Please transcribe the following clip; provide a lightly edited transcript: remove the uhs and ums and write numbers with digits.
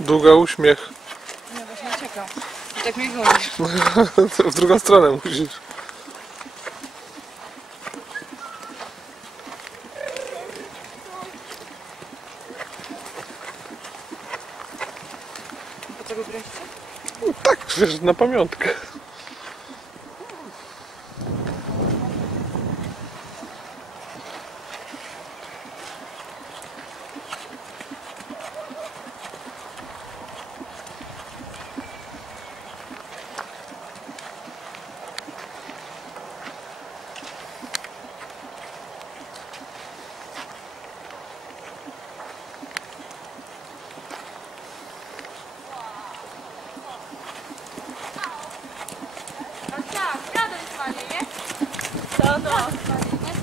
Długa uśmiech. Nie, właśnie czekam. I tak mnie gonisz. W drugą stronę musisz. Po co go braliście? Tak, wiesz, na pamiątkę. Tak, jadę z panie, nie? Co to? Panie, nie?